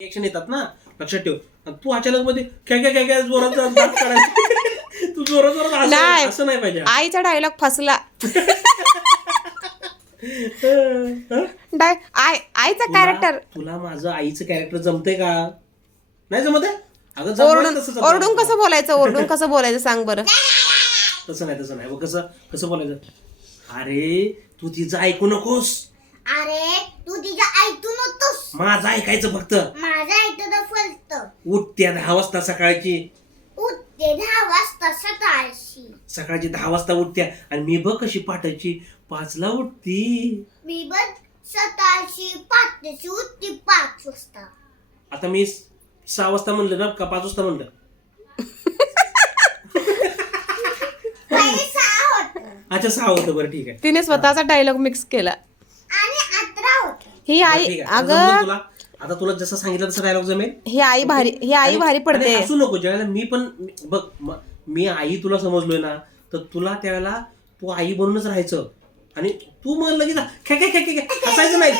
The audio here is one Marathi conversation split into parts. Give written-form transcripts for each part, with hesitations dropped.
रिएक्शन येतात ना, लक्षात ठेव. आणि तू अचानक मध्ये काय काय काय काय जोरात दात काढायचं. तू जोरात जोरात नाही. असं नाही पाहिजे. आईचा डायलॉग फसला. आईचा कॅरेक्टर तुला माझं आईचं कॅरेक्टर जमतंय का? नाही जमत आहे. अगं ओरडून कसं बोलायचं, ओरडून कसं बोलायचं सांग बरं. तसं नाही बघ. कसं बोलायचं. अरे तू तिचं ऐकू नकोस. अरे तू तिच्या ऐकू नकोस. माझं ऐकायचं फक्त. माझं ऐकतं फक्त. उठत्या 10 वाजता सकाळची. उठते 10 वाजता सकाळची 10 वाजता उठत्या. आणि मी बघ कशी पाठायची 5ला उठती. मी बघ सकाळची 5 उठते 5 वाजता. आता मी 6 वाजता म्हणलं ना का 5 वाजता म्हणलं? पहिले 6 होतं. अच्छा 6 होतं. बरं ठीक आहे. तिने स्वतःचा डायलॉग मिक्स केला. आणि 11 होतं. ही बरं, आई ठीक आहे. आता अगं जमलं तुला? आता तुला जसं सांगितलं तसं डायलॉग जमेल. ही आई भारी पडते. असू नको. ज्यावेळेला मी पण बघ मी आई तुला समजलोय ना, तर तुला त्यावेळेला तू आई बनूनच राहायचं. आणि तू मग लगेच काय काय काय काय हसायचं नाही.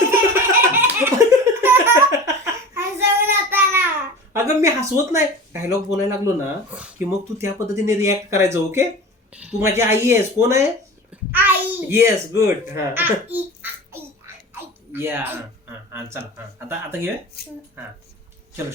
हसवून होताना. अगं मी हसवत नाही. डायलॉग बोलायला लागलो ना की मग तू त्या पद्धतीने रिॲक्ट करायचं. ओके. तू माझी आई आहेस. कोण आहे? आई. Yes good. हा आई. या चला. आता घेऊया. हा चलो.